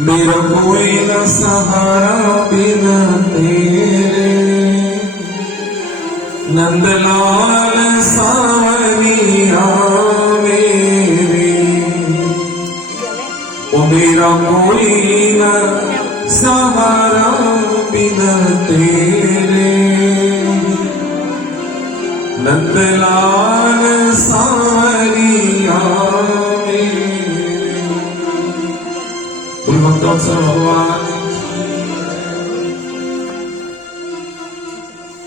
मेरा कोई न सहारा बिना तेरे, नंदलाल सावरिया मेरे। ओ मेरा कोई न सहारा बिना तेरे, नंदलाल सावरिया मेरे। भक्तोत्सव भगवान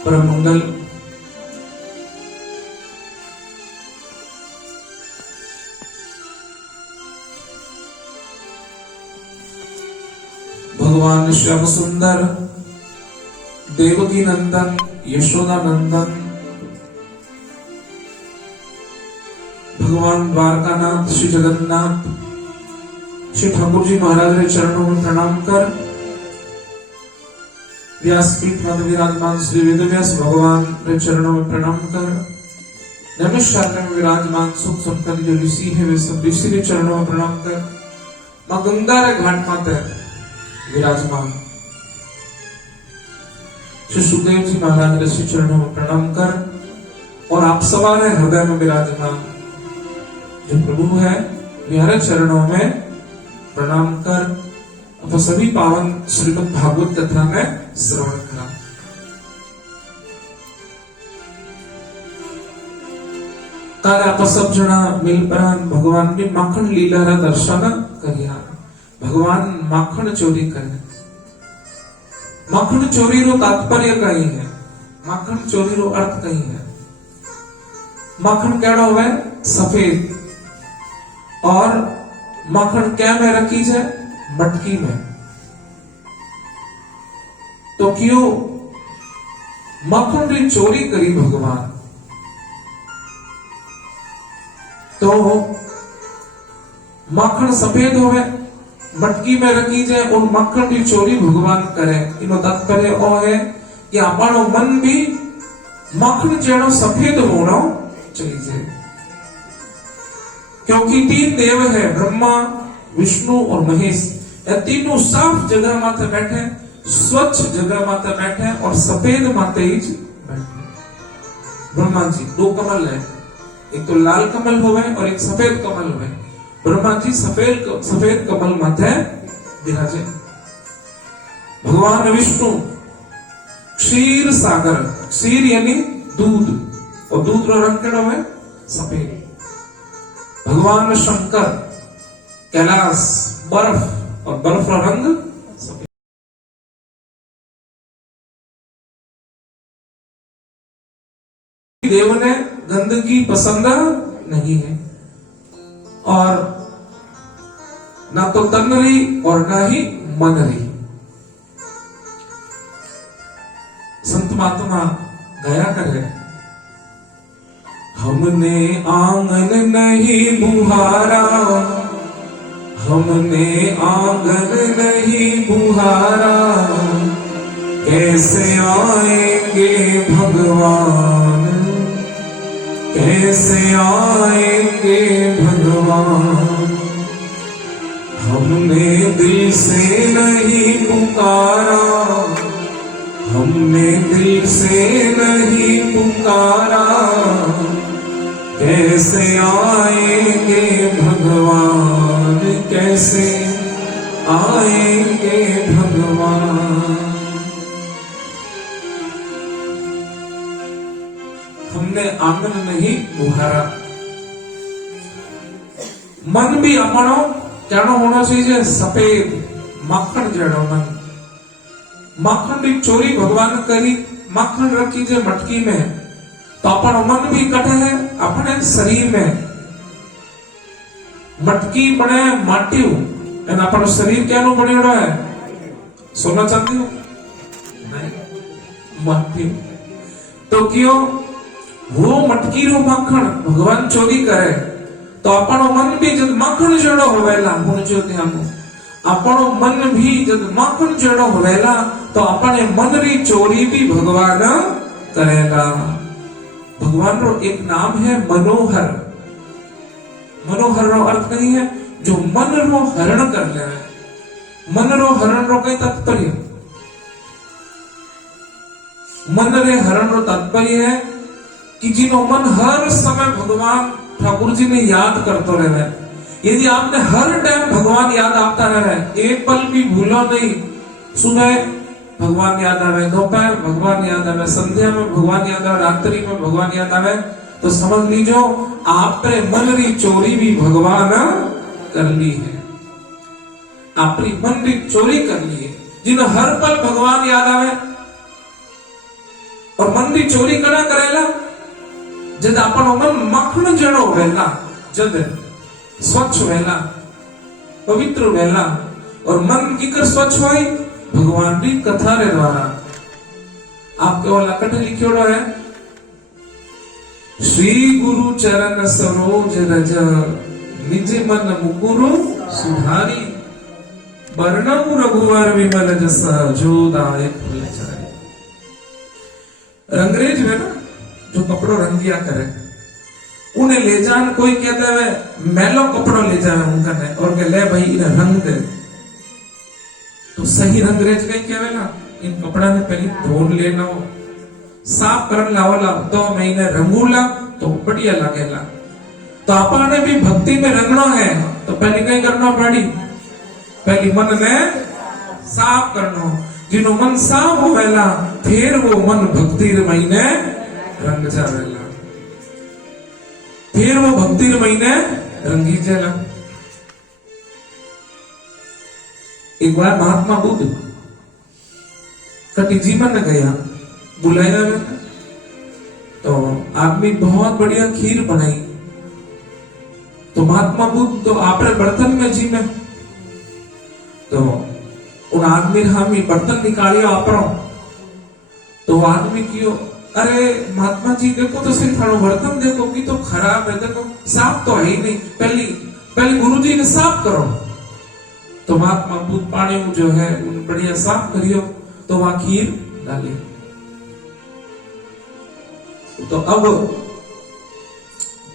परम मंगल भगवान श्याम सुंदर देवकी नंदन यशोदा नंदन भगवान द्वारकानाथ श्री जगन्नाथ श्री ठाकुर जी महाराज के चरणों में प्रणाम कर व्यासपीठ पर विराजमान श्री वेदव्यास भगवान के चरणों में प्रणाम कर नमस्कार में विराजमान सुख सुनकर जो ऋषि है वे सब ऋषि के चरणों में प्रणाम कर मां गंगा रे घाट माते विराजमान श्री सुखदेव जी महाराज के श्री चरणों में प्रणाम कर और आप सवार हृदय में विराजमान जो प्रभु है मेरे चरणों में प्रणाम कर अब सभी पावन श्रीमद् भागवत कथा में श्रवण करा। कल आप सब जना मिलकर भगवान की माखन लीला रा दर्शन करिया। भगवान माखन चोरी करे। माखन चोरी रो तात्पर्य कई है, माखन चोरी रो अर्थ कई है। माखन केड़ो है सफेद, और माखन क्या में रखी है मटकी में। तो क्यों माखन री चोरी करी भगवान? तो माखन सफेद होवे मटकी में रखी जाए और माखन री चोरी भगवान करे। इनो तात्पर्य ओ है कि आपनो मन भी माखन जेड़ो सफेद होना चाहिए। क्योंकि तीन देव है ब्रह्मा विष्णु और महेश, ये तीनों साफ जगह माथे बैठे, स्वच्छ जगह माथे बैठे और सफेद माथे ही बैठे। ब्रह्मा जी दो कमल है, एक तो लाल कमल होवे और एक सफेद कमल होवे। ब्रह्मा जी सफेद कमल माथे विराजे। भगवान विष्णु क्षीर सागर, क्षीर यानी दूध, और दूध रो रंग केड़ो है सफेद। भगवान शंकर कैलाश बर्फ, और बर्फ का रंग सफेद। देव ने गंदगी पसंद नहीं है, और ना तो तन रही और ना ही मन रही। संत महात्मा गया करे, हमने आंगन नहीं बुहारा, हमने आंगन नहीं बुहारा, कैसे आएंगे भगवान, कैसे आएंगे भगवान। हमने दिल से नहीं पुकारा, हमने दिल से नहीं पुकारा, कैसे आएंगे भगवान, कैसे आएंगे भगवान। हमने आंगन नहीं बुहारा। मन भी अपनो केड़ो होना चाहिए सफेद, माखन जेड़ो मन। माखन की चोरी भगवान करी, माखन रखी जे मटकी में, तो अपन मन भी कटे है अपने शरीर में। मटकी बने माटी, अपन शरीर क्या नो बने है सोना चांदी नहीं, माटी। तो क्यों वो मटकी रो माखन भगवान चोरी करे, तो अपन मन भी जब माखन जेड़ो होवेला हुन जो ध्यान, अपन मन भी जब माखन जेड़ो होवेला, तो अपने मन री चोरी भी भगवान करेगा। भगवान रो एक नाम है मनोहर। मनोहर रो अर्थ नहीं है जो मन रो हरण कर ले। मन रो हरण रो कई तात्पर्य, मन रे हरण रो तात्पर्य है कि जिनो मन हर समय भगवान ठाकुर जी ने याद करते रहे। यदि आपने हर टाइम भगवान याद आता रहे, एक पल भी भूलो नहीं, सुबह भगवान याद आवे, दोपहर भगवान याद आवे, संध्या में भगवान याद आवे, रात्रि में भगवान याद आवे, तो समझ लीजो आपरे मन री चोरी भी भगवान कर ली है, आपरी मन री चोरी कर ली है। जिन्हें हर पल भगवान याद आवे और मन री चोरी करा करेला, जद आपनो मन मखण जड़ो वेला, जद स्वच्छ वेला, पवित्र वेला, और मन कीकर स्वच्छ होई भगवान की कथा रे द्वारा। आपके वाला कट लिखियोड़ो है, श्री गुरु चरण सरोज रज, निज मन मुकुरु सुधारी, वर्णमु रघुवर विमल जस, जो दायक फल चारि। रंगरेज है ना, जो कपड़ो रंगिया करे, उन्हें ले जान, कोई कहता है मैलो कपड़ो ले जाए उनका ने, और के ले भाई इन्हें रंग दे, तो सही रंगरेज कहीं कहवेला, इन कपड़ा ने पहले धोन लेना, साफ करन लावला, तो मैं इन्हें रंगूला तो बढ़िया लगेला। तो आपने भी भक्ति में रंगना है तो पहले कहीं करना पड़ी, पहले मन ने साफ करना। जिनो मन साफ होवेला, फिर वो मन भक्ति महीने रंग जावेला, फिर वो भक्ति महीने रंगी जाला। एक बार महात्मा बुद्ध कटी जीवन में गया, बुलाया में, तो आदमी बहुत बढ़िया खीर बनाई, तो महात्मा बुद्ध तो आपरे बर्तन में जी में, तो उन आदमी हामी बर्तन निकालियो आपरो, तो आदमी कियो, अरे महात्मा जी देखो तो सिर्फ थारो बर्तन देखो कि तो खराब है, देखो साफ तो है ही नहीं, पहले गुरु जी ने साफ करो। तो महात्मा बुद्ध पानी जो है बढ़िया साफ करियो, तो वहां खीर डाली। तो अब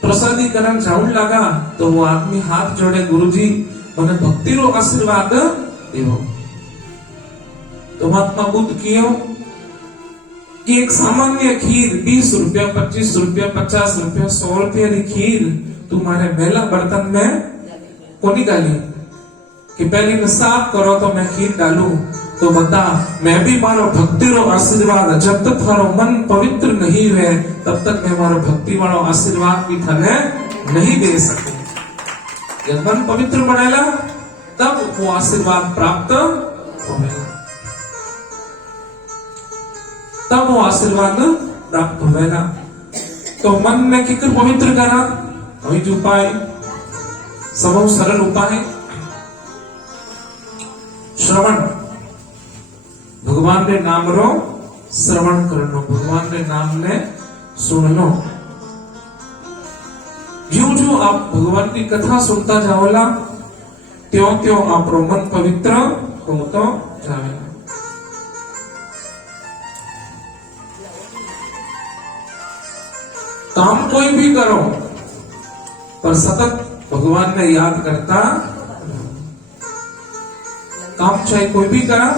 प्रसादीकरण जाऊन लगा, तो वो आदमी हाथ जोड़े, गुरु जी मैंने भक्ति रो आशीर्वाद देवो। तो महात्मा बुद्ध कियो कि एक सामान्य खीर 20 रुपया, 25 रुपया, 50 रुपया, 100 रुपया की खीर तुम्हारे मेला बर्तन में कोनी डाली, कि पहले मैं साफ करो तो मैं खीर डालू, तो बता मैं भी मारो भक्ति रो आशीर्वाद, जब तक थारो मन पवित्र नहीं हुए तब तक मैं मारो भक्ति वालो आशीर्वाद भी थाने नहीं दे सकूं। जब मन पवित्र बनेला तब वो आशीर्वाद प्राप्त होगा, तब वो आशीर्वाद प्राप्त होगा। तो मन में किकर पवित्र करा, वही जो उपाय, सब सरल उपाय, श्रवण, भगवान ने नाम रो श्रवण करनो, भगवान ने नाम ने सुननो। जो जो आप भगवान की कथा सुनता जाओला, त्यों त्यों आप रो मन पवित्र होतो जावेला। काम कोई भी करो पर सतत भगवान ने याद करता, काम चाहे कोई भी करा,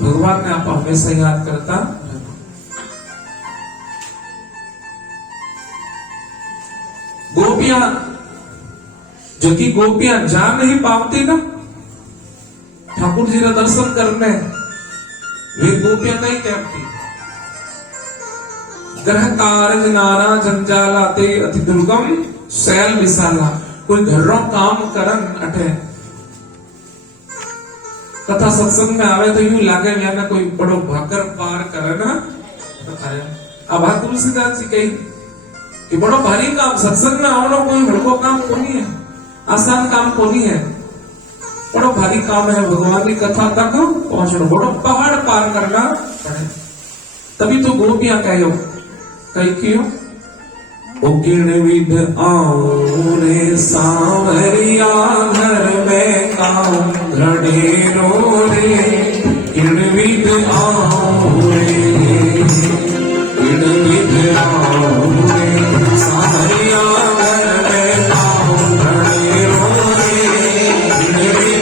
भगवान ने आप हमेशा याद करता। गोपियां, जो कि गोपियां जा नहीं पाती ना ठाकुर जी का दर्शन करने, वे गोपियां नहीं कहती, ग्रह कारज नाना जंजाला ते अति दुर्गम शैल विशाला। कोई घरों काम करन अठे कथा सत्संग में आवे तो यूं लागे याना कोई बड़ो भाकर पार करे ना। अब तुलसीदास जी कही कि बड़ो भारी काम, सत्संग में आवनो कोई हल्को काम कोनी है, आसान काम कोनी है, बड़ो भारी काम है भगवान की कथा तक पहुंचना, बड़ो पहाड़ पार करना पड़े। तभी तो गोपियां कहो कही क्यों, उगिण विध आऊं रे सांवरिया घर में काम घड़ेरो रे, किण विध आऊं रे, किण विध आऊं रे सांवरिया घर में काम घड़ेरो रे, किण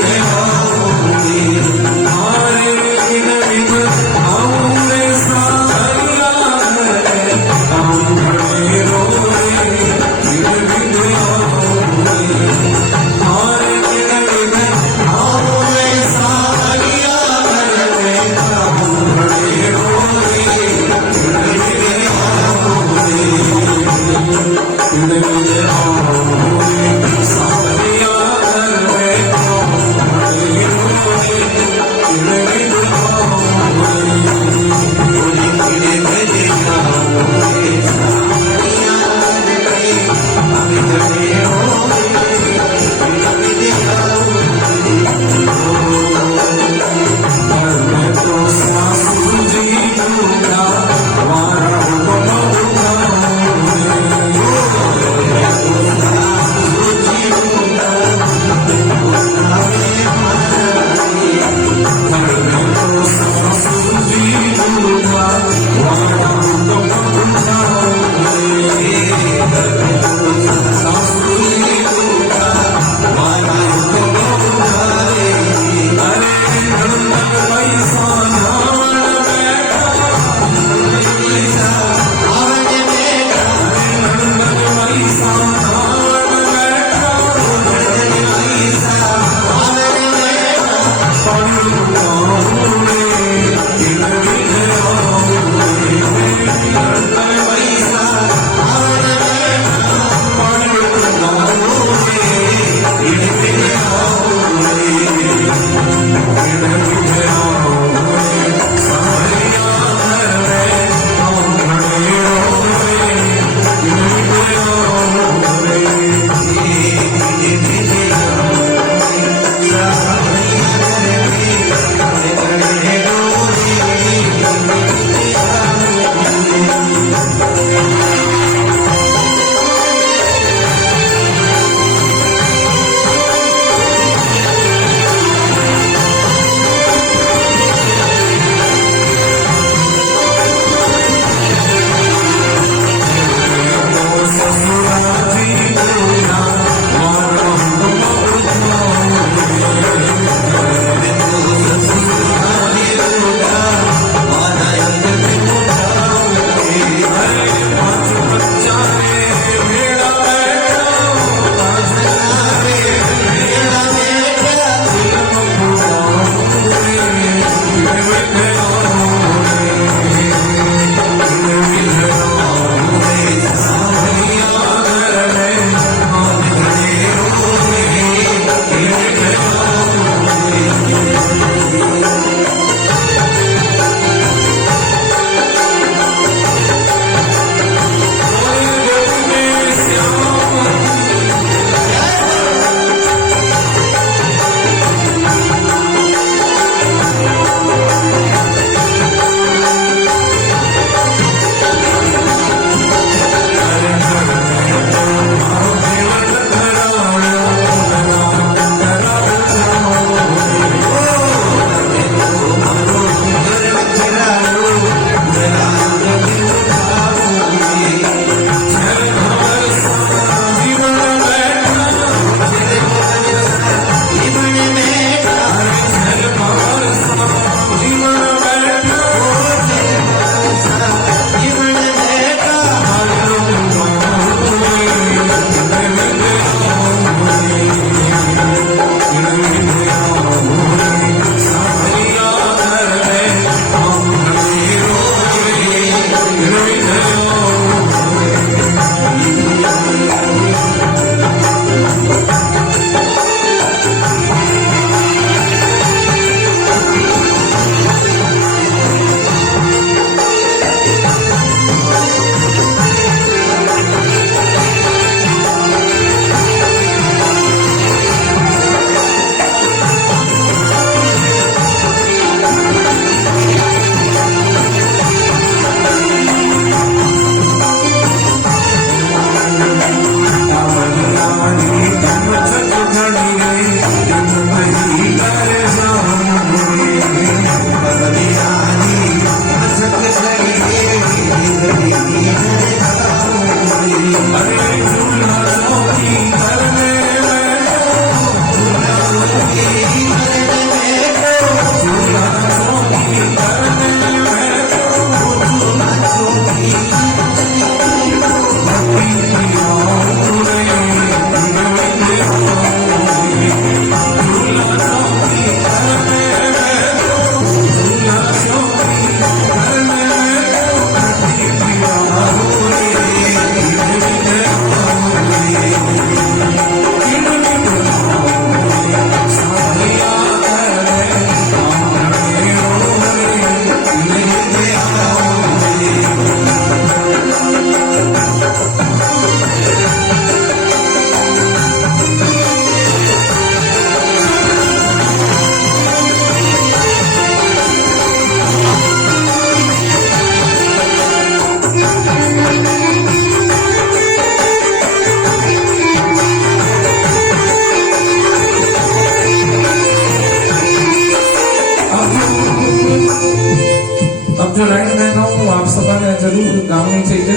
जो लाइन मैं गाऊं वो आप सबने जरूर गानी चाहिए।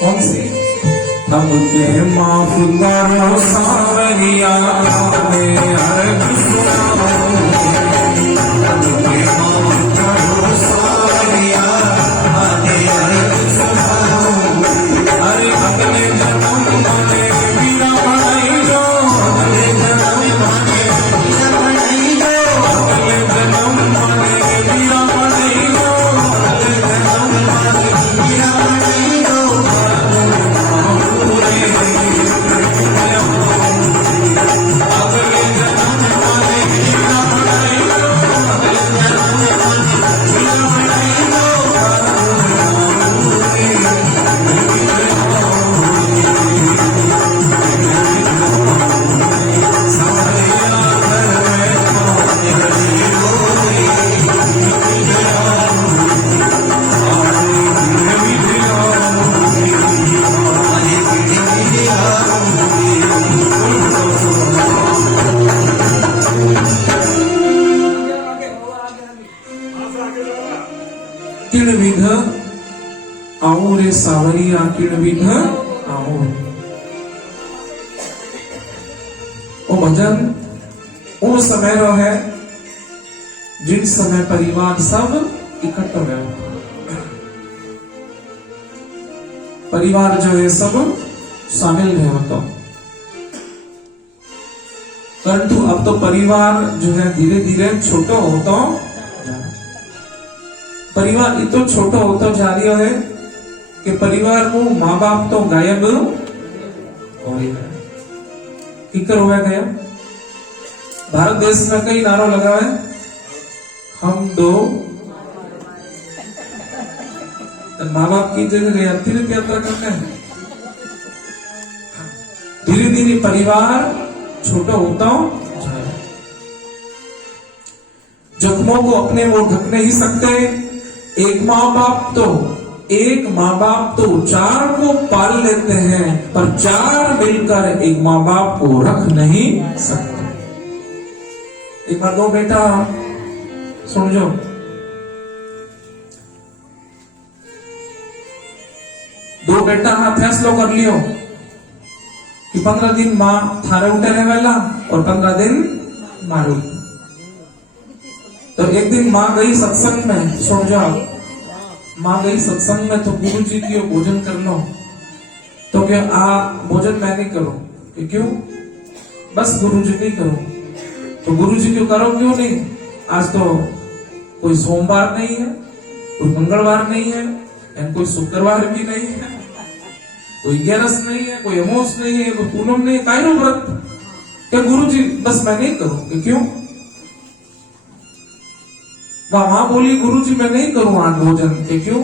कौन सी? हम के माफ करो सावरिया ने अर्ज सुनाओ, हमके माफ करो सावरिया ने अर्ज सुनाओ। अरे अगले जन्म माने वीरा बनाई जो, अगले जन्म माने वीरा बनाई जो, अगले जन्म माने वीरा बनाई जो, अगले जन्म माने वीरा बनाई जो। किण विध आओ रे सावरिया, किण विध आओ। वो भजन उन समय रो है जिन समय परिवार सब इकट्ठो रहे, परिवार जो है सब शामिल रहे होतो। परंतु अब तो परिवार जो है धीरे धीरे छोटो होतो, परिवार इतो छोटो होतो जा रही है कि परिवार को माँ बाप तो गायब हो रही है। किकर हुआ गया? भारत देश में कई नारों लगा है, हम दो माँ बाप की जगह गया तीर्थ यात्रा करते हैं। धीरे धीरे परिवार छोटा होता जाए, जख्मों को अपने वो ढक नहीं सकते। एक माँ बाप तो चार को पाल लेते हैं, पर चार मिलकर एक माँ बाप को रख नहीं सकते। एक बार दो बेटा सुन जो, दो बेटा हाँ फैसलो कर लियो कि 15 दिन माँ थारे उठे रहे वाला और 15 दिन मारू। तो एक दिन माँ गई सत्संग में, सुन जाओ, माँ गई सत्संग में तो गुरु जी की भोजन कर लो। तो क्या भोजन मैं नहीं करूं? कि क्यों? बस गुरु जी नहीं करूं। तो गुरु जी क्यों करो? क्यों नहीं? आज तो कोई सोमवार नहीं है, कोई मंगलवार नहीं है, कोई शुक्रवार भी नहीं है, कोई ग्यारस नहीं है, कोई अमोस नहीं है, कोई पूनम नहीं है, कायरो व्रत। क्या गुरु जी बस मैं नहीं करूं? कि क्यों? माँ बोली गुरु जी मैं नहीं करूं आज भोजन। के क्यों?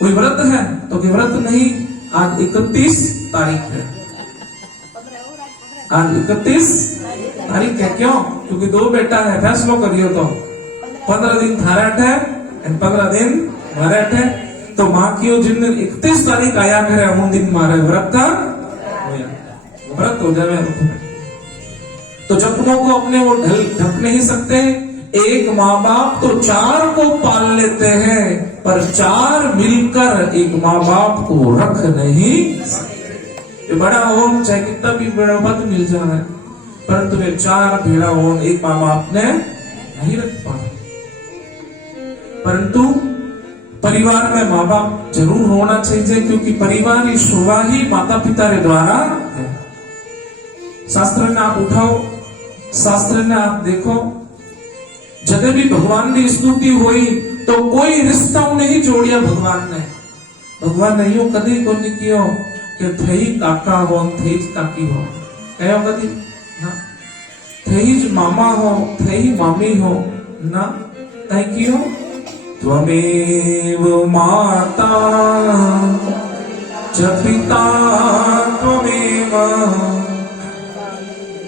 कोई व्रत है? तो कि व्रत नहीं, आज 31 तारीख है, आज 31 तारीख है। क्यों? क्योंकि दो बेटा है, फैसलो करियो तो 15 दिन थाराट है और 15 दिन माराट है। तो माँ की जिन दिन 31 तारीख आया करे उन दिन मारे व्रत का व्रत हो जाए। तो जख्मों को अपने वो ढक नहीं सकते। एक माँ बाप तो 4 को पाल लेते हैं, पर 4 मिलकर एक माँ बाप को रख नहीं सकते। ये बड़ा हो चाहे कितना भी बड़ा पद मिल जाए, परंतु ये 4 भेड़ा हो एक माँ बाप ने नहीं रख पाए। परंतु परिवार में माँ बाप जरूर होना चाहिए, क्योंकि परिवार की शोभा ही माता पिता के द्वारा है। शास्त्र ने आप उठाओ, शास्त्र ने आप देखो, जब भी भगवान की स्तुति हुई तो कोई रिश्ता नहीं जोड़िया भगवान ने। भगवान ने यूं कभी को नहीं किया कि थई काका हो थई काकी हो, कहो कभी ना, थई मामा हो थई मामी हो ना, कहीं क्यों? त्वमेव माता च पिता त्वमेव,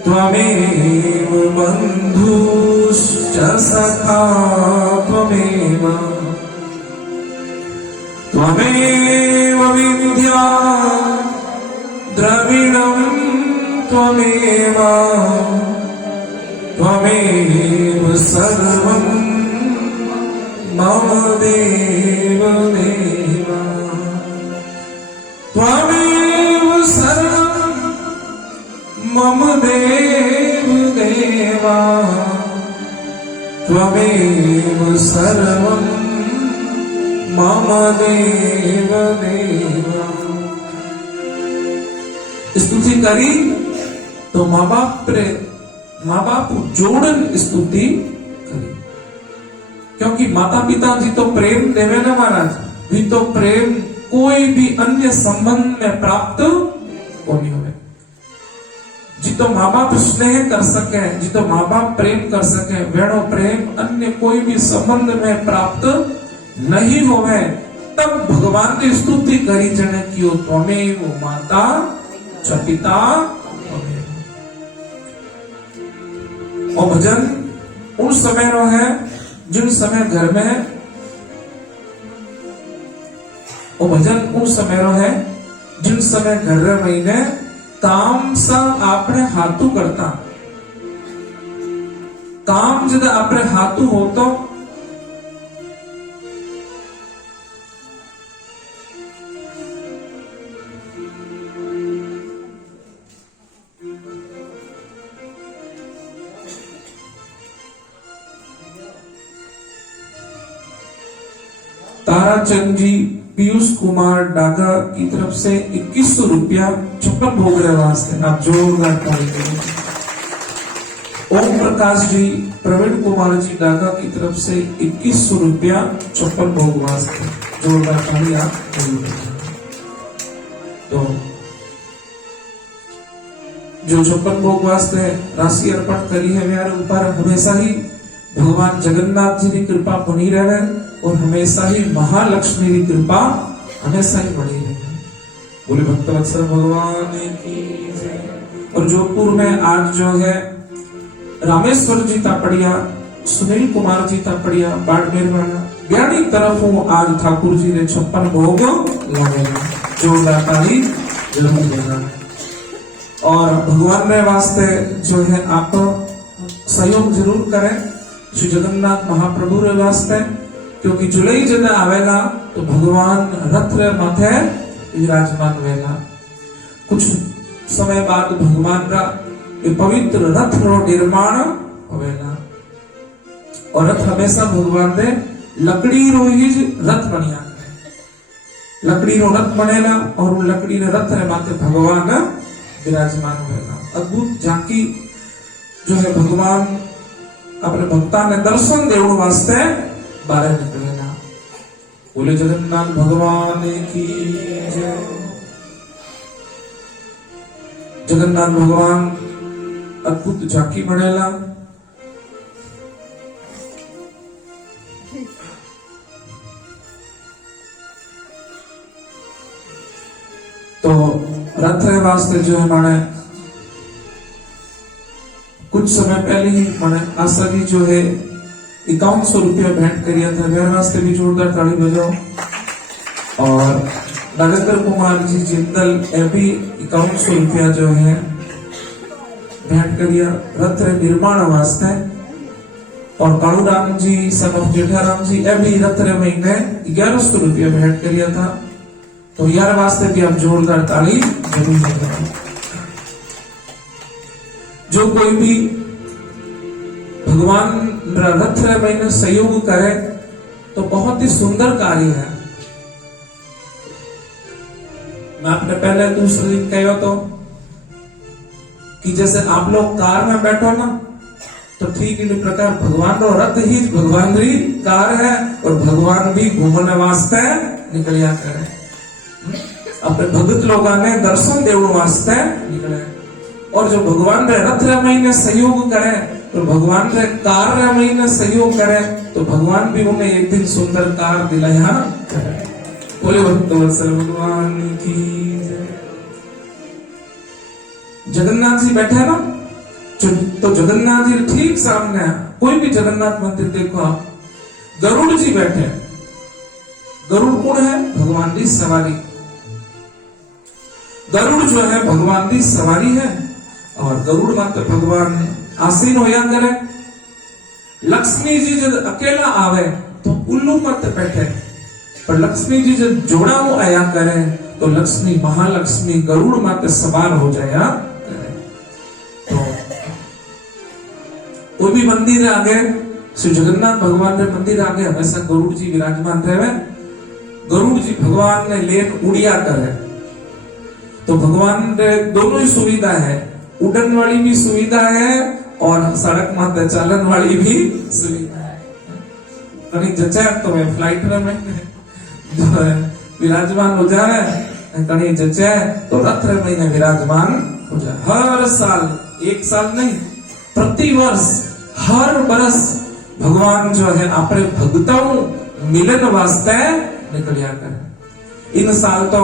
त्वमेव बन्धुश्च सखा त्वमेव, त्वमेव विद्या द्रविणं त्वमेव, त्वमेव सर्वं मम देव देव, त्वमेव सर्वं मम देव देव, त्वमेव सर्वं मम देव देव। स्तुति करी तो माँ बाप जोड़न स्तुति करी, क्योंकि माता पिता जी तो प्रेम देवे ना महाराज, भी तो प्रेम कोई भी अन्य संबंध में प्राप्त नहीं हुए। जी तो माँ बाप स्नेह कर सके, जी तो माँ बाप प्रेम कर सके, वेणो प्रेम अन्य कोई भी संबंध में प्राप्त नहीं होवे। तब भगवान की स्तुति करी जने कियो, त्वमेव माता च पिता त्वमेव। और भजन उन समय रो है जिन समय घर में, और भजन उन समय रो है जिन समय घर महीने काम सा आपने हाथू करता, काम जब आपने हाथू हो तो ताराचंद जी पीयूष कुमार डागा की तरफ से 2100 रुपया 56 भोग वास्ते आप जोरदार ताली करें। ओम प्रकाश जी प्रवीण कुमार जी डागा की तरफ से 2100 रुपया 56 भोग वास्ते जोरदार ताली आप करें। तो जो 56 भोग वास्ते राशि अर्पण करी है, मेरे ऊपर हमेशा ही भगवान जगन्नाथ जी की कृपा बनी रहे और हमेशा ही महालक्ष्मी की कृपा हमेशा ही बनी रहे। बोले भक्तवत्सल भगवान की जय। और जोधपुर में आज जो है रामेश्वर जी तापड़िया, सुनील कुमार जी तापड़िया, बाड़मेर वाला ज्ञानी तरफ हूँ, आज ठाकुर जी ने 56 भोग लगेगा, जोरदार ताली जरूर देना। और भगवान ने वास्ते जो है आप सहयोग जरूर करें श्री जगन्नाथ महाप्रभु रे वास्ते, क्योंकि जुलाई जब आवेगा तो भगवान रथ रे माथे विराजमान होगा। कुछ समय बाद भगवान का ये पवित्र रथ रो निर्माण होगा, और रथ हमेशा भगवान ने लकड़ी रो ही रथ बनिया, लकड़ी रो रथ बनेगा और उन लकड़ी रे रथ रे माथे भगवान विराजमान होगा। अद्भुत झांकी जो है भगवान अपने भक्ता ने दर्शन देने वास्ते बाहर निकलेगा। बोले जगन्नाथ भगवान की जय। जगन्नाथ भगवान अद्भुत झांकी बनेला। तो रथ वास्ते जो है माने कुछ समय पहले ही माने आशा जी जो है 5100 रुपया भेंट करिया था, मेरे वास्ते भी जोरदार ताली बजाओ। और नरेंद्र कुमार जी जिंदल भी 5100 रुपया जो है भेंट करिया रथ निर्माण वास्ते। और कालू राम जी सन ऑफ जेठाराम जी ए भी रथ रे महीने 1100 रुपया भेंट करिया था। तो यार वास्ते भी आप जोरदार ताली जरूर बजाओ। जो कोई भी भगवान रथ रे महीने सहयोग करे तो बहुत ही सुंदर कार्य है। मैं आपने पहले दूसरे दिन कहो तो कि जैसे आप लोग कार में बैठो ना तो ठीक इस प्रकार भगवान रो रथ ही भगवान री कार है और भगवान भी घूमने वास्ते निकलिया करे। अपने भगत लोग ने दर्शन देने वास्ते निकले और जो भगवान रे रथ रे महीने सहयोग करे तो भगवान रे कार रे महीने सहयोग करे तो भगवान भी उन्हें एक दिन सुंदर कार दिलाया करे। बोले भक्तवत्सल भगवान की जय। जगन्नाथ जी बैठे ना तो जगन्नाथ जी ठीक सामने कोई भी जगन्नाथ मंदिर देखो आप, गरुड़ जी बैठे। गरुड़ कौन है? भगवान की सवारी। गरुड़ जो है भगवान की सवारी है और गरुड़ मात्र भगवान आसीन होया करे। लक्ष्मी जी जब अकेला आवे तो उल्लू मत बैठे, पर लक्ष्मी जी जब जोड़ा हो आया करे तो लक्ष्मी महालक्ष्मी गरुड़ मात्र सवार हो जाया करे। तो कोई भी मंदिर आगे श्री जगन्नाथ भगवान के मंदिर आगे हमेशा गरुड़ जी विराजमान रहे। गरुड़ जी भगवान ने लेन उड़िया करे तो भगवान ने दोनों ही सुविधा है, उड़न वाली भी सुविधा है और सड़क माते चलन वाली भी सुविधा है। कहीं जचा तो मैं फ्लाइट में जो है विराजमान हो जाए, कहीं जचा तो रथ रे महीने विराजमान हो जाए। हर साल, एक साल नहीं, प्रति वर्ष हर बरस भगवान जो है अपने भक्तों मिलन वास्ते निकलिया करे। इन साल तो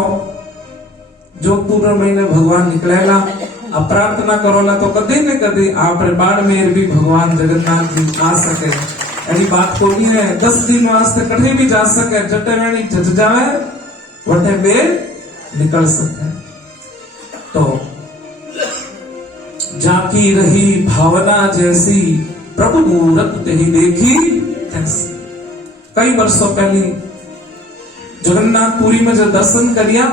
जो पूरे महीने भगवान निकलेला अब प्रार्थना करोला तो कदी न कदी आप बाड़मेर भी भगवान जगन्नाथ जी आ सके। ऐसी बात कोई है 10 दिन वास्ते कहीं भी जा सके, जटे वेणी जज जावे वटे वे निकल सके। तो जाकी रही भावना जैसी प्रभु मूरत तेही देखी तैसी। कई वर्षों पहले जगन्नाथपुरी में जब दर्शन करिया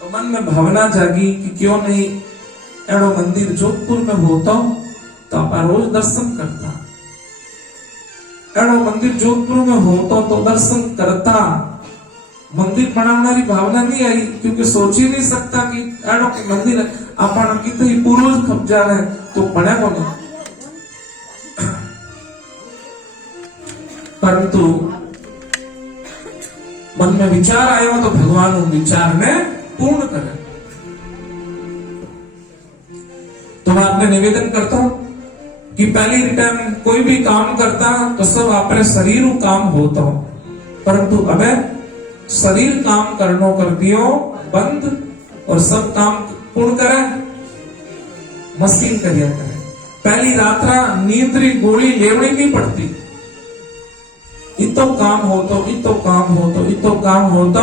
तो मन में भावना जागी कि क्यों नहीं एड़ो मंदिर जोधपुर में होता तो आप रोज दर्शन करता। एड़ो मंदिर जोधपुर में होता तो दर्शन करता। मंदिर बनाने भावना नहीं आई क्योंकि सोच ही नहीं सकता कि एड़ो के मंदिर अपन कितने पूर्वज कब्जा है तो बने को नहीं। परंतु मन में विचार आया तो भगवान उन विचार में पूर्ण करे। तो मैं आपने निवेदन करता हूं कि पहली रिटर्न कोई भी काम करता तो सब अपने शरीर काम होता हो, परंतु अबे शरीर काम करनो कर दियो बंद और सब काम पूर्ण करे मशीन करिया करे। पहली रात्रा नींदरी गोली लेवनी नहीं पड़ती। इतो काम हो तो इतो काम हो तो इतो काम होता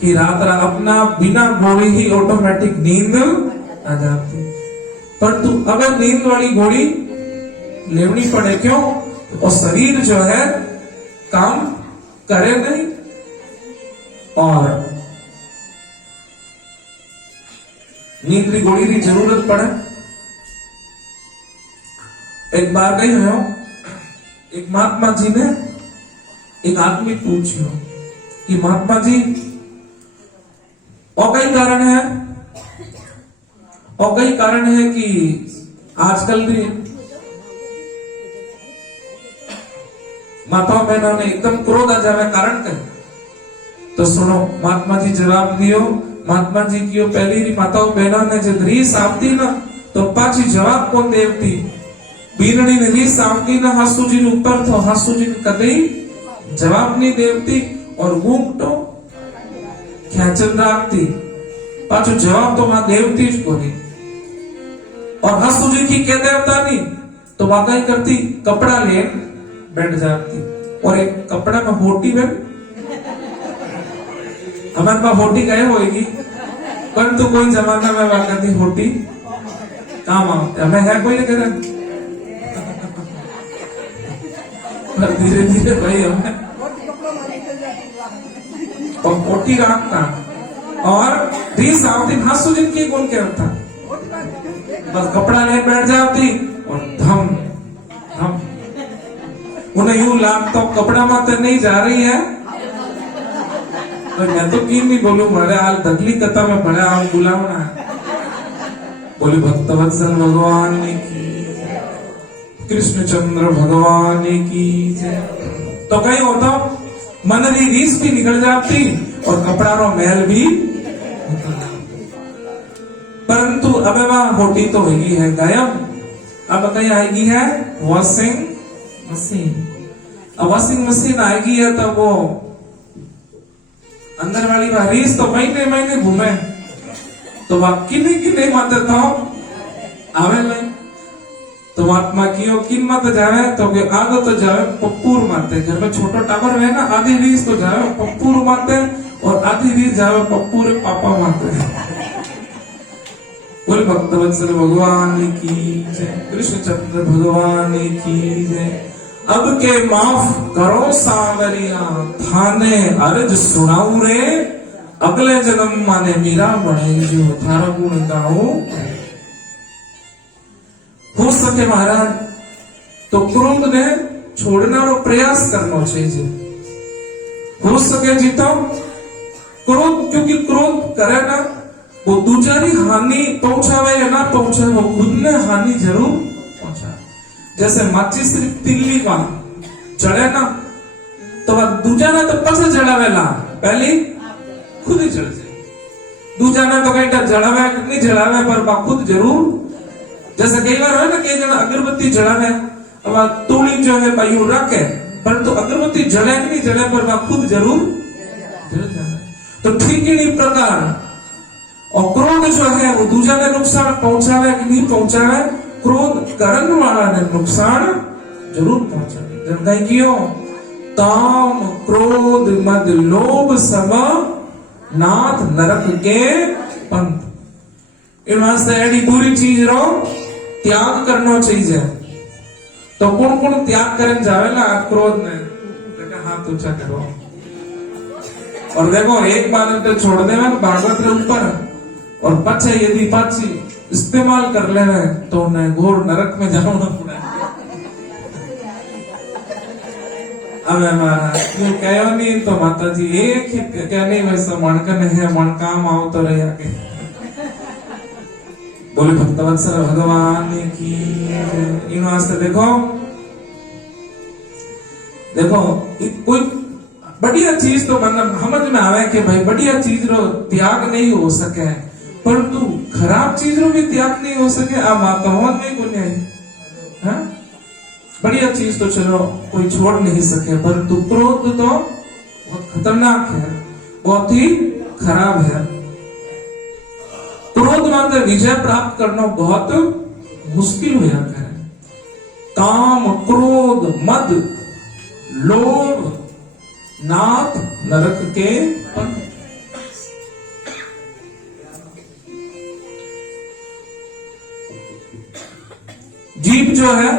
कि रात रात अपना बिना गोली ही ऑटोमेटिक नींद आ जाती। परंतु अगर नींद वाली गोली लेवनी पड़े क्यों? और शरीर जो है काम करे नहीं और नींद की गोली की जरूरत पड़े। एक बार नहीं हो, एक महात्मा जी ने एक आदमी पूछियो कि महात्मा जी और कई कारण है, और कई कारण है कि आजकल भी माताओं बहनों ने एकदम क्रोध आ जावे, कारण कहे तो सुनो। महात्मा जी जवाब दियो। महात्मा जी की पहली री माताओं बहनों ने जब रीस आपती ना तो पाची जवाब कौन देवती? बीरणी ने रीस आपती ना हासू जी ऊपर तो हासू जी ने कदे जवाब नहीं देवती और घूमटो खेचन राखती पाचो जवाब तो वहां देवती को नहीं। और हासू जी की क्या देवता नहीं तो वाकई करती कपड़ा ले बैठ जाती और एक कपड़ा में होटी में हमारे पास होटी गए होगी, परंतु कोई जमाना में वाकई होटी काम आते हमें है कोई नहीं करे। पर धीरे धीरे भाई हमें पोटी रखता और रीस आवती हासु जिनकी कौन कहता बस कपड़ा ले बैठ जाती और धम धम उन्हें यूं लाग तो कपड़ा माते नहीं जा रही है तो मैं तो की नहीं बोलूं मारे हाल धगली कथा में बड़े आम बुलावना है बोले भक्तवत्सल भगवान की कृष्णचंद्र भगवान की तो कहीं होता मन री रीस भी निकल जाती और कपड़ा रो महल भी परंतु अब वहां होटी तो होगी है गायब। अब कहीं आएगी है वॉशिंग मशीन। अब वॉशिंग मशीन आएगी है तो वो अंदर वाली रीस तो महीने महीने घूमे तो वह किन्ने किन्ने माते था आवे नहीं तो आत्मा कियो किन मत जावे तो आगे तो जावे पप्पूर मारते घर में छोटो टावर है ना आधी रीस तो जावे पप्पूर मारते और आधी रीस जावे पप्पूर पापा मारते बोले भक्तवत्सल भगवान की जय कृष्णचंद्र भगवान की जय। अब के माफ करो सावरिया थाने अर्ज सुनाऊ रे अगले जन्म माने मीरा बने जो थारा गुण गाओ। हो सके महाराज तो क्रोध ने छोड़ना और प्रयास करना चाहिए। हो सके जीतो क्रोध क्योंकि क्रोध करे ना वो दूसरी हानि पहुंचावे या ना पहुंचावे वो खुद ने हानि जरूर पहुंचावे। जैसे माचिस सिर्फ तिल्ली का जड़े ना तो वह दूजा ना तो पस जड़ावेला पहले खुद ही जड़ जाए दूजा ना तो कहीं जड़ावे नहीं जड़ावे पर वह खुद जरूर। जैसे कई बार है ना कई जन अगरबत्ती जड़ावे अब तोड़ी जो है भाई रखे परंतु अगरबत्ती जले कि नहीं जले पर वह खुद जरूर जल जाए। तो ठीक ही नहीं प्रकार और क्रोध जो है वो दूसरा ने नुकसान पहुंचावे कि नहीं पहुंचावे क्रोध करने वाला ने नुकसान जरूर पहुंचावे। जब कहीं कियो काम क्रोध मद लोभ सब नाथ नरक के पंथ इन वास्ते एडी बुरी चीज रो त्याग करना चाहिए। तो कौन कौन त्याग करने जावेला क्रोध ने देखा हाथ ऊंचा करो और देखो एक बार तो छोड़ देवे भागवत के ऊपर और पचे यदि पाची इस्तेमाल कर ले तो उन्हें घोर नरक में जाना पड़ा। अब हमारा क्यों कहो नहीं तो माता जी एक ही कहने वैसा मन का नहीं है मन काम आओ तो रहे आगे बोले भक्तवत्सल भगवान की इन वास्ते देखो देखो कोई बढ़िया चीज तो मतलब समझ में आवे कि भाई बढ़िया चीज रो त्याग नहीं हो सके परंतु खराब चीज रो भी त्याग नहीं हो सके आ माताओं में को नहीं है। बढ़िया चीज तो चलो कोई छोड़ नहीं सके परंतु क्रोध तो बहुत खतरनाक है बहुत ही खराब है। क्रोध मात्र विजय प्राप्त करना बहुत मुश्किल हो जाता है। काम क्रोध मद लोभ नाथ नरक के पंथ। जीभ जो है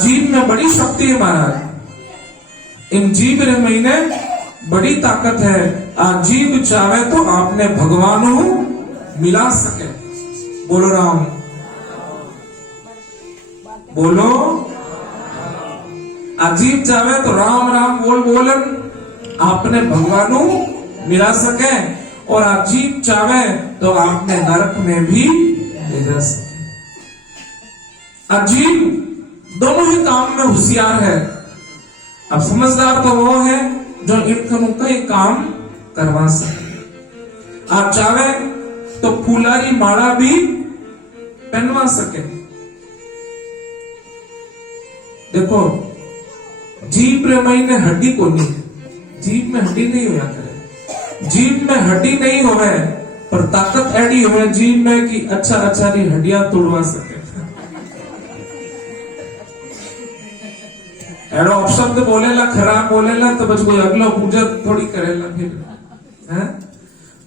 जीभ में बड़ी शक्ति है महाराज। इन जीभ रे महीने बड़ी ताकत है। जीभ चाहे तो आपने भगवानों मिला सके। बोलो राम बोलो। जीभ चाहे तो राम राम बोल बोलन आपने भगवानों मिला सके और जीभ चाहे तो आपने नरक में भी ले जा सके। जीभ दोनों ही काम में होशियार है। अब समझदार तो वो है जो इन कई काम करवा सके। आप चाहे तो फूलारी माला भी पहनवा सके। देखो जीभ रे महीने हड्डी को नहीं जीभ में हड्डी नहीं होया करे। जीभ में हड्डी नहीं होवे पर ताकत एडी होवे जीभ में कि अच्छा अच्छा री हड्डियां तोड़वा सके। एडो अपशब्द बोलेला खराब बोलेला तो बस कोई अगलो पूजा थोड़ी करेला फिर है।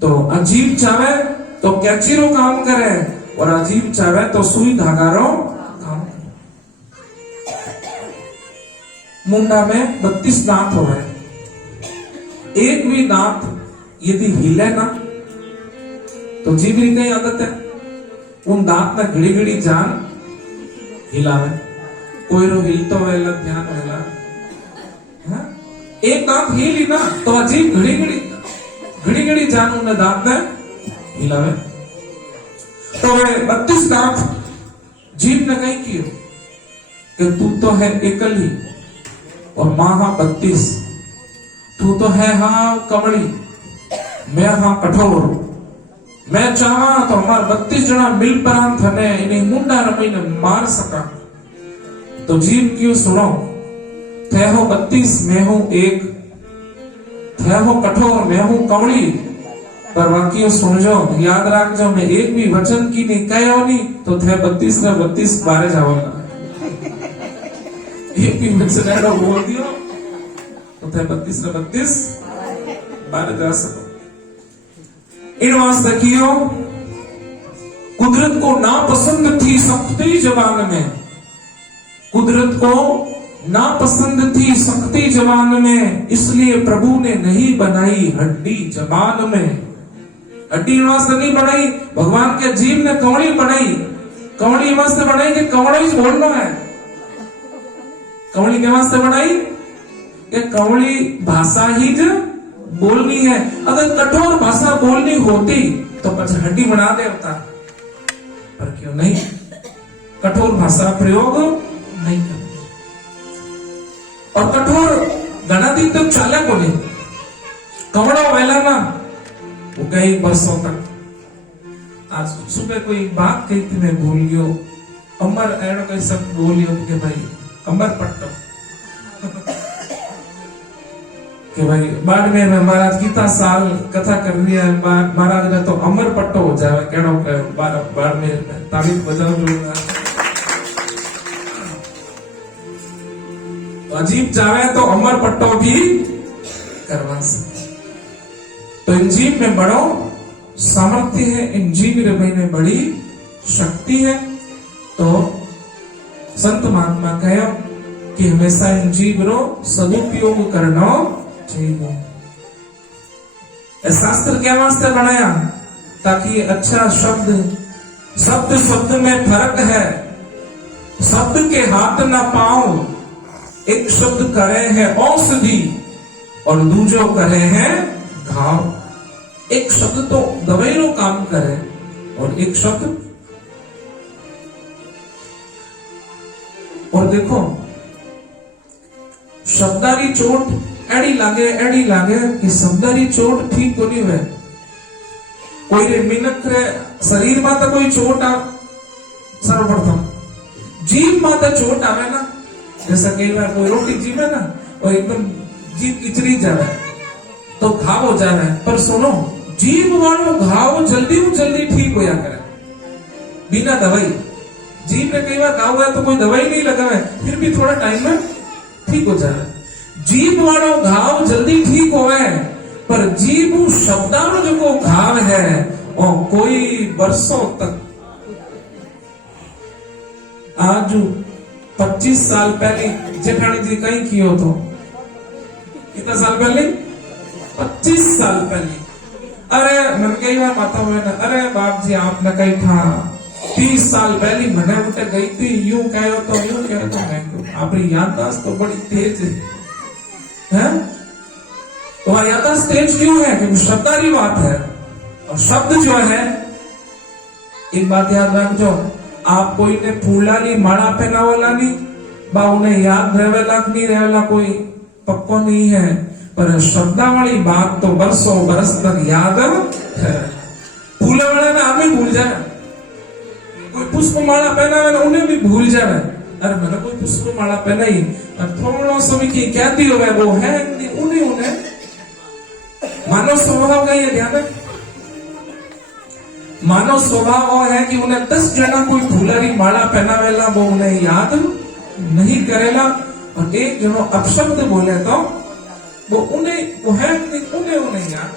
तो अजीब चाहे तो कैचीरो काम करे और अजीब चाहे तो सुई धागारो काम करे। मुंडा में 32 दांत हो रहे, एक भी दांत यदि हिले ना तो जीभ री कई आदत है उन दांत ने घड़ी घड़ी जान हिलावे, कोई रो हिलतो वेला ध्यान वेला, हाँ? एक दांत हिली ना तो जीभ घड़ी घड़ी जान उन दांत ने हिलावे। तो वे 32 दांत जीभ ने कहीं कियो कि तू तो है एकल ही और मां हाँ 32, तू तो है हाँ कमड़ी, मैं हाँ कठोर, मैं चाहा तो हमार 32 जना मिल परांत थने इन्हें मुंडा रमीने मार सका। तो जीव क्यों सुनो, थे हो 32 मैं हूं एक, थे हो कठोर मैं हूं कमड़ी, पर वाक्य सुनजो याद रखजो मैं एक भी वचन की नहीं कहो नहीं तो थे 32 ने 32 बारे जाओगा, एक भी वचन ऐसा बोल दियो तो थे 32 ने 32 बारे जा सको। इन वास्ते कियो कुदरत को नापसंद थी सख्ती जबान में, कुदरत को नापसंद थी सख्ती जबान में, इसलिए प्रभु ने नहीं बनाई हड्डी जबान में। हड्डी वास्ते नहीं बनाई, भगवान के जीव ने कवड़ी बनाई, कवड़ी वास्ते बनाई कि कवड़ी बोलना है। कवड़ी के वास्ते बनाई कि कवड़ी भाषा ही बोलनी है, अगर कठोर भाषा बोलनी होती तो पछ हड्डी बना देता, पर क्यों नहीं, कठोर भाषा प्रयोग नहीं करती। और कठोर घना दिन तक चाले को नहीं, कवड़ा वेला ना वो कई बरसों तक। आज सुबह कोई बात कही थी मैं भूल गयो, अमर एड़ो कई सब बोलियो कि भाई अमर पट्टो कि भाई बाड़मेर में महाराज कितना साल कथा कर रही है, महाराज ने तो अमर पट्टो हो जाए केड़ो के बाड़मेर में तारीफ बजाओ जो तो अजीब जावे तो अमर पट्टो भी करवा सकते। तो इन जीव में बड़ो सामर्थ्य है, इन जीव में बड़ी शक्ति है। तो संत महात्मा कहो कि हमेशा इन जीव रो सदुपयोग करना चाहिए। शास्त्र क्या वास्ते बनाया, ताकि अच्छा शब्द शब्द में फर्क है, शब्द के हाथ ना पाओ, एक शब्द करे है औषधि और दूजो करे है घाव। एक शब्द तो दवाई रो काम करे और एक शब्द, और देखो शब्दारी चोट एड़ी लागे कि शब्दारी चोट ठीक को नहीं हुए। कोई रे मिनक रे शरीर में तो कोई चोट आ, सर्वप्रथम जीव में तो चोट आवे ना, जैसा कई बार कोई रोटी जीवे ना और एकदम जीव किचरी जावे तो घाव हो जावे, पर सुनो जीव वालों घाव जल्दी ठीक होया करे बिना दवाई। जीव में कई बार घाव है तो कोई दवाई नहीं लगावे, फिर भी थोड़ा टाइम में ठीक हो जाए। जीव वालों घाव जल्दी ठीक होवे, पर जीव शब्दारो जो घाव है वो कोई वर्षों तक। आज 25 साल पहले जेठानी जी कहीं कियो तो, कितना साल पहले, 25 साल पहले, अरे मन कई बार माता हुए ना, अरे बाप जी आपने कही था 30 साल पहले मैंने उठे गई थी, यूं कहो तो मैं आपकी याददाश्त तो बड़ी तेज है। तुम्हारी याददाश्त तेज क्यों है, क्योंकि शब्दारी बात है। और शब्द जो है, एक बात याद रखो, आप कोई ने फूला ली माला पहनावला नहीं, बा उन्हें याद रहेला नहीं रहेला कोई पक्को नहीं है, पर शब्दावली बात तो बरसों बरस तक याद है। फूला वाला ना हमें भूल जाए, कोई पुष्प माला पहना है उन्हें भी भूल जाए, अरे मैंने कोई पुष्प माला पहना ही थोड़ा समय की कहती हो वो है उन्हें मानव स्वभाव का ये ध्यान है। मानव स्वभाव है कि उन्हें 10 जना कोई फूलरी माला पहनावेला वो उन्हें याद नहीं करेला, और एक जनो अपशब्द बोले तो वो उन्हें याद।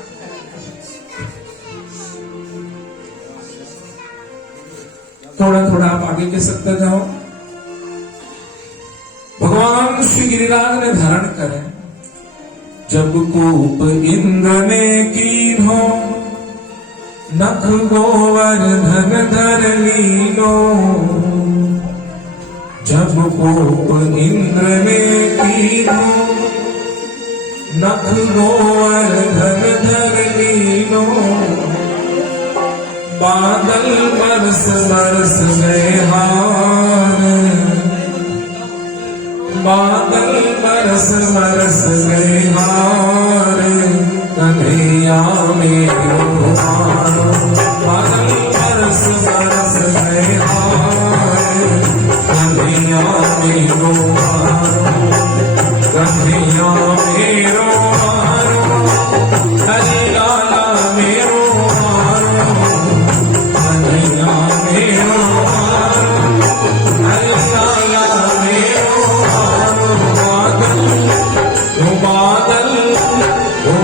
थोड़ा थोड़ा आप आगे कह सकते जाओ। भगवान श्री गिरिराज ने धारण करे। जब कूप इंद्र ने कीन्हो, नख गोवर्धन धर लीनो। जब कूप इंद्र ने कीन्हो, नख गोवर्धन धर लीनो। बादल बरस बरस गए हार, बादल बरस बरस गए हार। कन्हैया मेरो हारो, बादल बरस बरस गए हार। कन्हैया मेरो हारो, कन्हैया मेरो हारो। हरे लाला मेरो हारो, कन्हैया मेरो हारो। हरे लाला मेरो हारो। बादल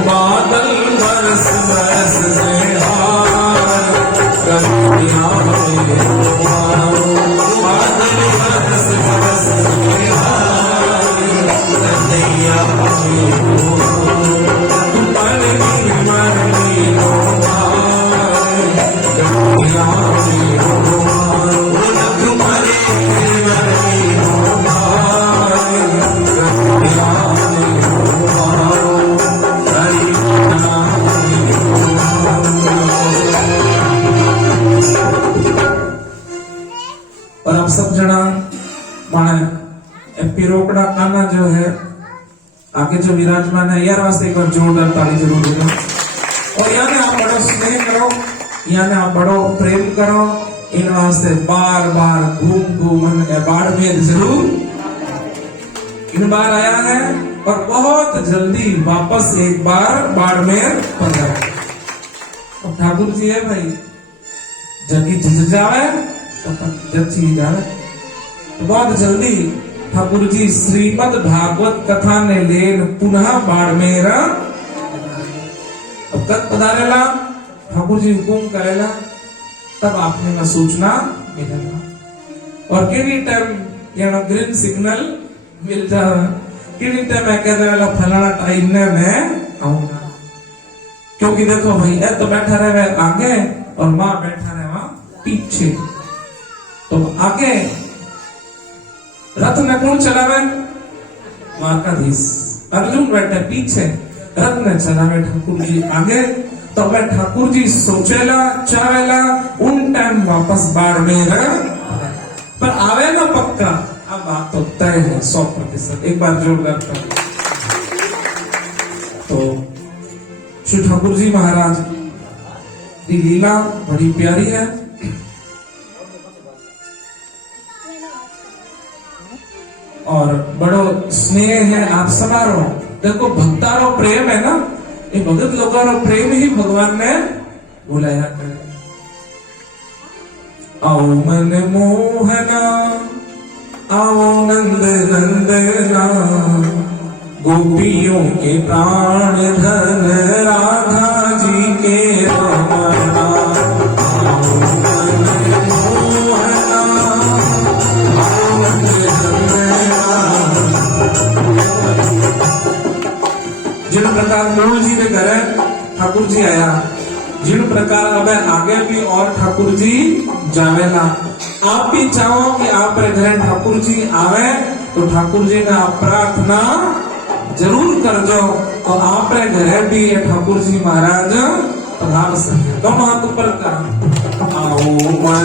बादल बरस बरस गए हार। कन्हैया मेरो हारो, बादल बरस बरस गए हार। कन्हैया मेरो और आप सब जना माने पिरोकड़ा काना जो है आगे जो विराजमान है, यार वास्ते एक बार जोरदार ताली जरूर देना। और याने आप बड़ो स्नेह करो, याने आप बड़ो प्रेम करो। इन वास्ते बार बार घूम घूम बाड़मेर जरूर इन बार आया है और बहुत जल्दी वापस एक बार बाड़मेर पधारे। अब ठाकुर जी है भाई, जगी झिझ जावे जची जावे, तो बहुत जल्दी ठाकुर जी श्रीमद् भागवत कथा ने लेन पुनः बाड़मेर। अब कब पधारेला ठाकुर जी हुकुम करेला, तब आपने में सूचना मिलेगा। और किन्हीं टाइम यहाँ ग्रीन सिग्नल मिल जाए, किन्हीं टाइम मैं कह देला फलाना टाइम ने मैं आऊंगा। क्योंकि देखो भाई ये तो बैठा रहे आगे और माँ बैठा रहे वहां पीछे। तो आगे रथ में कौन चलावे? द्वारकाधीश। अर्जुन बैठे पीछे, रथ में चलावे ठाकुर जी आगे। तो मैं ठाकुर जी सोचेला चावेला उन टाइम वापस बाड़मेर पर आवे ना पक्का। अब बात तो तय है 100%। एक बार जोरदार कर। तो श्री ठाकुर जी महाराज की लीला बड़ी प्यारी है और बड़ो स्नेह है आप समारो। देखो भक्तारो प्रेम है ना, ये भगत लोगों प्रेम ही भगवान ने बुलाया करे। आओ मन मोहना, आओ नंद नंदना, गोपियों के प्राण धन राधा जी के रमना। आओ मन मोहना, आओ नंद नंदना। जिन प्रकार मूल जी के घर ठाकुर जी आया, जिन प्रकार अब आगे भी और ठाकुर जी जावेला। आप भी चाहो कि आप घर ठाकुर जी आवे तो ठाकुर जी ने आप प्रार्थना जरूर कर दो, तो आप घर भी ठाकुर जी महाराज पधार सके। दोनों हाथ ऊपर का। आओ मन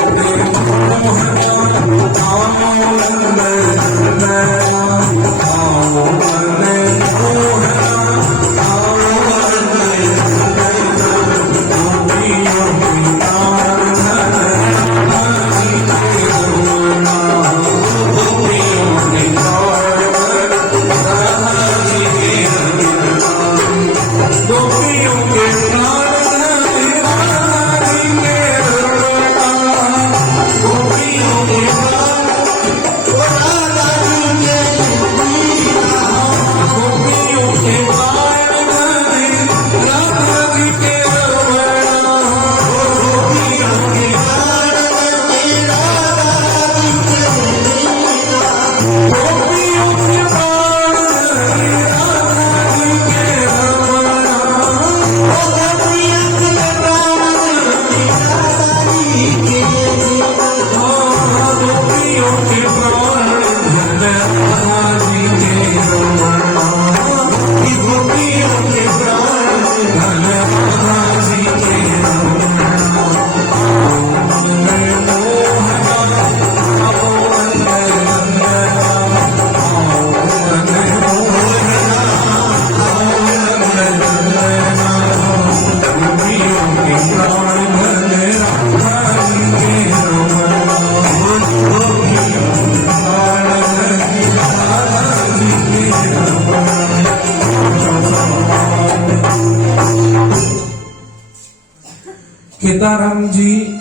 खेताराम जी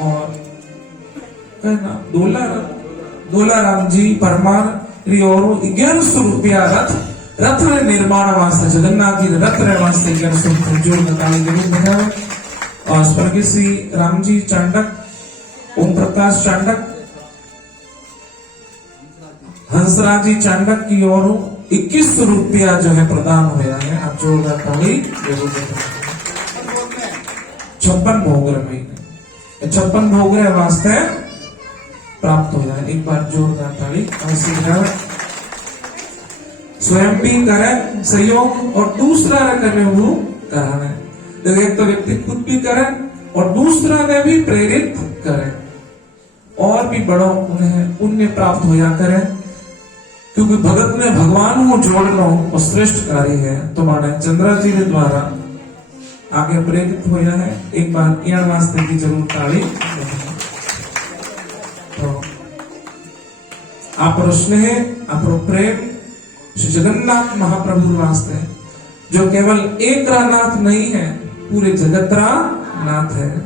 और दोलाराम जी परमार और 1100 रुपया रथ निर्माण वास्ते जगन्नाथ जी रथ वास्ते 1100 जो बताई जरूर बताओ। और स्वर्गीय श्री राम जी चांडक, ओम प्रकाश चांडक, हंसराज जी चांडक की ओर 2100 रुपया जो है प्रदान हुआ है। आप जोरदार ताली जरूर बताओ। 56 भोगरे महीने 56 भोगरे वास्ते प्राप्त हो जाए। एक बार जोरदार ताली। स्वयं भी करे सहयोग और दूसरा करे वो कराने। एक तो व्यक्ति खुद भी करे और दूसरा ने भी प्रेरित करे और भी बड़ो उन्हें पुण्य प्राप्त हो जा करे, क्योंकि भगत ने भगवान को जोड़ना और श्रेष्ठ कार्य है। तो माने चंद्रा जी के द्वारा आगे प्रेरित हो है। एक बार यहाँ वास्ते की जरूर ताली। तो आप स्नेह आप प्रेम श्री जगन्नाथ महाप्रभु वास्ते, जो केवल एक नाथ नहीं है, पूरे जगत रा नाथ है।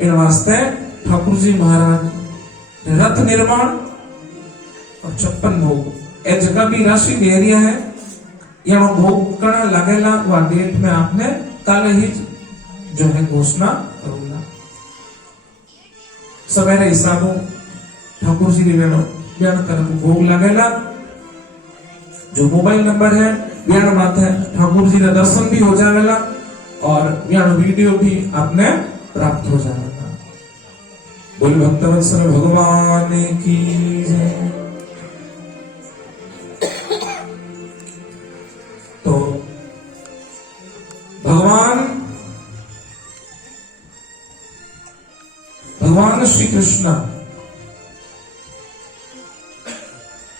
इन वास्ते ठाकुर जी महाराज रथ निर्माण और 56 भोग ए जगह भी राशि दे रही है। यहाँ भोग करना लगेला वह डेट में आपने कल ही जो है घोषणा करूंगा। सवेरे हिसाबों ठाकुर जी ने बयान कर भोग लगेला। जो मोबाइल नंबर है बयान बात है, ठाकुर जी का दर्शन भी हो जाएगा और बयान वीडियो भी आपने प्राप्त हो जाएगा। बोल भक्तवत्सल भगवान की जय। तो भगवान श्री कृष्ण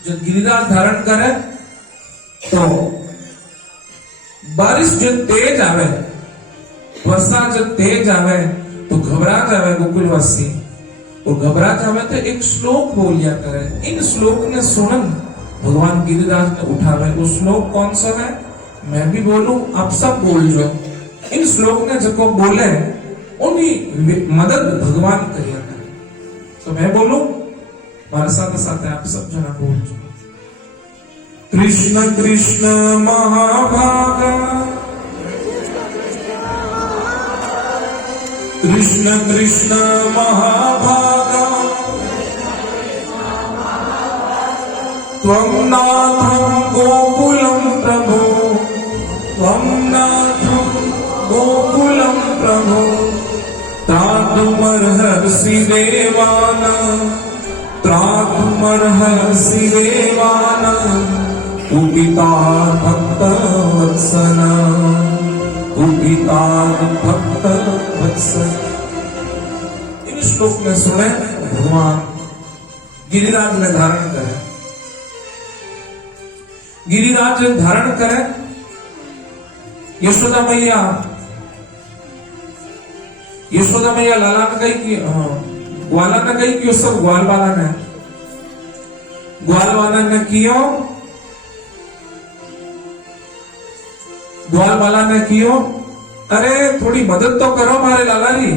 जब गिरिराज धारण करे तो बारिश जब तेज आवे, वर्षा जब तेज आवे तो घबरा जावे गोकुलवासी, और घबरा जावे तो एक श्लोक बोल लिया करे। इन श्लोक ने सुनन भगवान गिरिराज ने उठावे। वो श्लोक कौन सा है मैं भी बोलूं, आप सब बोल जो। इन श्लोक ने जो बोले उन्हीं मदद भगवान करिए। तो मैं बोलूं, हमारे साथ साथ आप सब जना बोल जो। कृष्ण कृष्ण महाभागा, कृष्ण कृष्ण महाभागा, त्वं नाथं गोकुलं प्रभो, त्वं नाथं गोकुलं प्रभो, त्रातुमर्हसि देवानां, त्रातुमर्हसि देवानां, कुपिता भक्त वत्सना, कुपिता भक्त वत्सना। इन श्लोक में सुने भगवान गिरिराज ने धारण करे। गिरिराज धारण करे यशोदा मैया लाला ने कही कि ग्वाला ने कही कि सब ग्वाल वाला ने कियो, ग्वाल वाला ने कियो, अरे थोड़ी मदद तो करो मारे लाला री,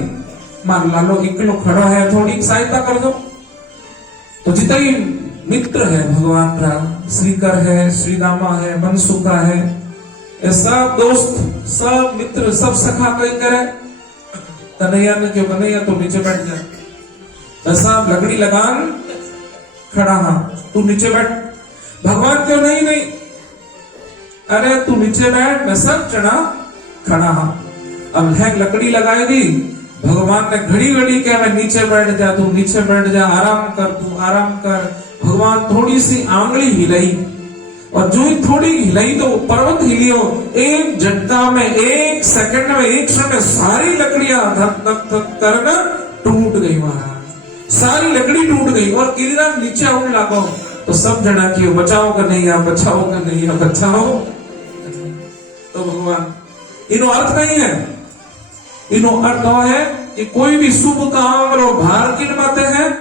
मार लालो इकलो खड़ो है, थोड़ी सहायता कर दो। तो जितना ही मित्र है भगवान का, श्रीकर है, श्रीदामा है, मनसुखा है, ये सब दोस्त सब मित्र सब सखा कहीं करे। कन्हैया ने क्यों, कन्हैया तो नीचे बैठ जा, ऐसा लकड़ी लगान खड़ा, हाँ तू नीचे बैठ। भगवान क्यों नहीं नहीं, अरे तू नीचे बैठ, मैं सब चढ़ा खड़ा हाँ। अब है लकड़ी लगाएगी, भगवान ने घड़ी घड़ी क्या मैं नीचे बैठ जा, तू नीचे बैठ जा, आराम कर, तू आराम कर। भगवान थोड़ी सी आंगली हिलाई और जो ही थोड़ी हिलाई तो पर्वत हिलियो। एक झटका में, एक सेकंड में, एक क्षण में सारी लकड़ियां धक धक धक करना टूट गई महाराज, सारी लकड़ी टूट गई। और गिरिराज नीचे आने लगा तो सब जना की बचाओ का नहीं, आप बचाओ का नहीं, आप बचाओ। तो भगवान इनो अर्थ नहीं है, इनो अर्थ है कि कोई भी शुभ काम रो भार किन माते हैं,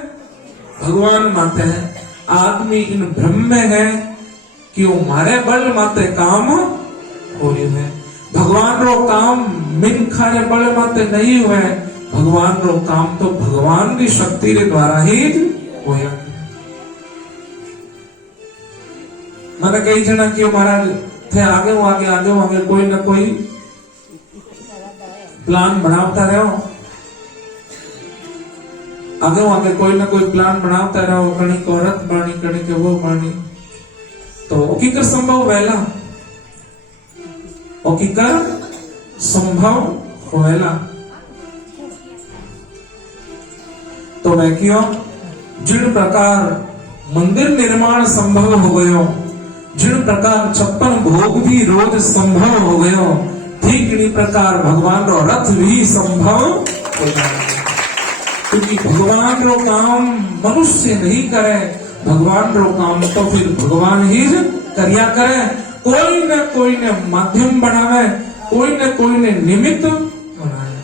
भगवान माते हैं। आदमी इन भ्रम में है कि वो मारे बल माते काम हो रहे हैं। भगवान रो काम मिन खाने बड़े माते नहीं हुए, भगवान रो काम तो भगवान की शक्ति रे द्वारा ही होया। मैंने कई जना क्यों महाराज थे आगे कोई ना कोई प्लान बनाता रहो, आगे कोई ना कोई प्लान बनाता रहो, कणी को रथ बाणी कणी के वो बाणी, तो ओकिकर संभव वेला, ओकिकर संभव होवेला। तो मैं क्यों जिन प्रकार मंदिर निर्माण संभव हो गयो, जिन प्रकार 56 भोग भी रोज संभव हो गयो, ठीक इसी प्रकार भगवान रो रथ भी संभव हो जाए। क्योंकि भगवान रो काम मनुष्य नहीं करे, भगवान रो काम तो फिर भगवान ही करिया करे। कोई ने माध्यम बनावे, कोई ने निमित्त बनावे।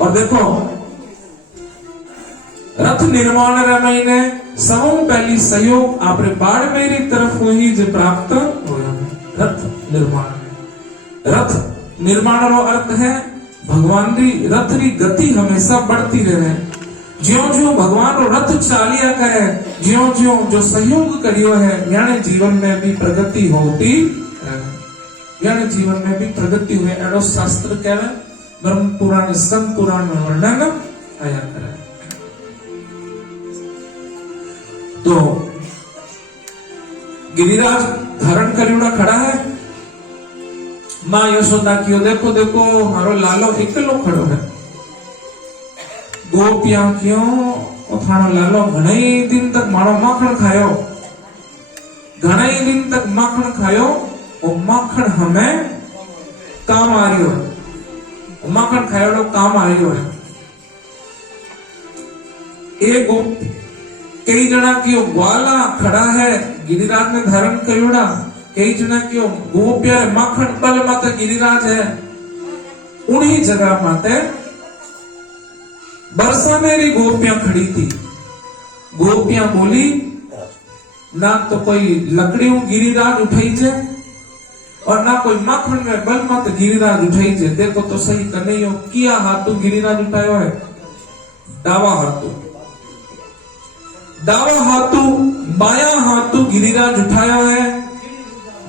और देखो रथ निर्माण रे महीने सबों पहली सहयोग आपरे बाड़मेरी तरफ ही जो प्राप्त होया। रथ निर्माण रो अर्थ है भगवान री रथ री गति हमेशा बढ़ती रहे। ज्यों ज्यों भगवान रो रथ चालिया करे, ज्यों ज्यों जो सहयोग करियो है, यानी जीवन में भी प्रगति होती रहे, यानी जीवन में भी प्रगति हुए। एडो शास्त्र कहवे, ब्रह्म पुराण स्कंद पुराण में वर्णन आया करे। तो गिरिराज धारण करियोड़ा खड़ा है, मां यशोदा कियो देखो देखो मारो लालो एकलो खड़ो है। गोपियां क्यों थानो लालो घणे दिन तक मारो माखण खायो, घणे दिन तक माखण खायो, और माखण हमें काम आ रही है, माखण खायो काम आ रही है। एक कई जना क्यों ग्वाला खड़ा है, गिरिराज ने धारण करियोड़ा। कई जना क्यों गोपिया माखण बल माते गिरिराज है। उन्हीं जगह माते बरसा मेरी गोपियां खड़ी थी। गोपियां बोली ना तो कोई लकड़ियों गिरिराज उठाई जे, और ना कोई माखण में बल माते गिरिराज उठाई जे। देखो तो सही कन्हैया किया हाथों गिरिराज उठायो है, डावा हाथों, दावा हाथों बाया हाथों गिरिराज उठाया है।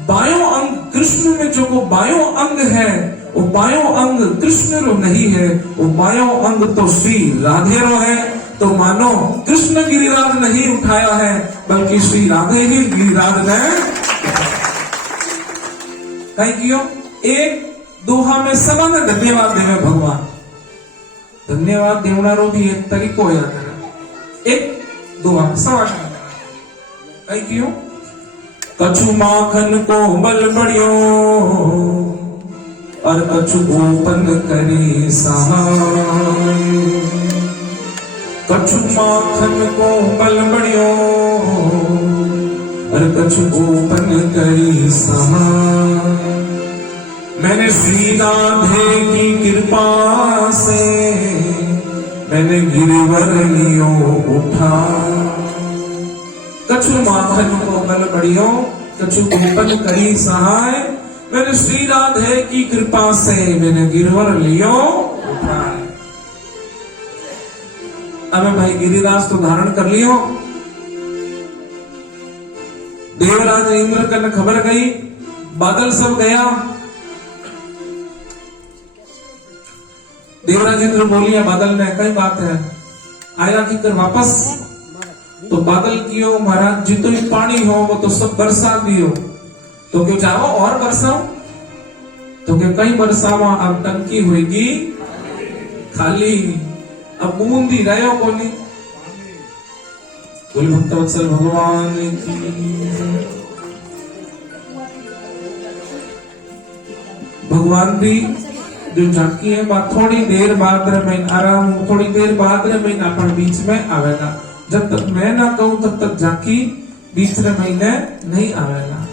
बायों अंग कृष्ण में जो को बायों अंग है, वो बायों अंग कृष्ण रो नहीं है, वो बायों अंग तो श्री राधे रो है। तो मानो कृष्ण गिरिराज नहीं उठाया है, बल्कि श्री राधे ही गिरिराज ने कहीं क्यों। एक दोहा में सबने धन्यवाद देवे भगवान, धन्यवाद देवनारो भी एक तरीको याद है। एक दोहा सवाल कहीं क्यों, कछु माखन को बल बढ़ियो, और कछु गोपन करे सहाय। कछु माखन को बल बढ़ियो, और कछु गोपन करे सहाय। मैंने श्री राधे की कृपा से मैंने गिरिवर लियो उठा। कछु माखन को बल बढ़ियो, कछु गोपन करी सहाय। मैंने श्री राधे की कृपा से मैंने गिरवर लियो उठाए। अब भाई गिरिराज तो धारण कर लियो। देवराज इंद्र कन खबर गई, बादल सब गया। देवराज इंद्र बोलिया बादल में कई बात है, आया कि कर वापस। तो बादल कियो महाराज जी तो पानी हो वो तो सब बरसा दियो। तो क्यों जाओ और बरसाओ, तो क्यों कहीं बरसावा, अब टंकी होगी खाली, अब बूंदी रहो बोली। बोले भक्तवत्सल भगवान की। भगवान भी जो झांकी है बात थोड़ी देर बाद में आराम, थोड़ी देर बाद में अपन बीच में आवेगा। जब तक मैं ना कहूं तब तक झांकी बीच महीने नहीं आवेगा।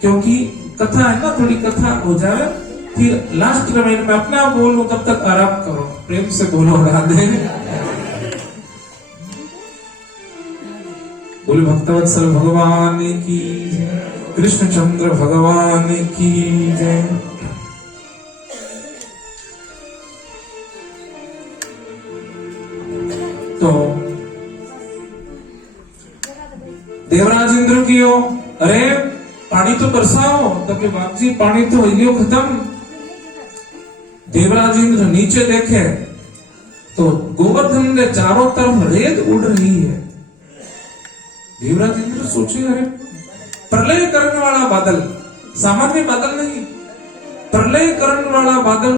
क्योंकि कथा है ना, थोड़ी कथा हो जाए, फिर लास्ट महीने में अपना बोलूं तब तक आराम करो, प्रेम से बोलो राधे। बोले भक्तवत्सल भगवान की। कृष्णचंद्र भगवान की जय। तो देवराज इंद्र की हो, अरे पानी तो बरसाओ, तो कि बाप जी पानी तो हो गयो खत्म। देवराज इंद्र नीचे देखे तो गोवर्धन के चारों तरफ रेत उड़ रही है। देवराज इंद्र सोचे अरे प्रलय करने वाला बादल, सामान्य बादल नहीं, प्रलय करने वाला बादल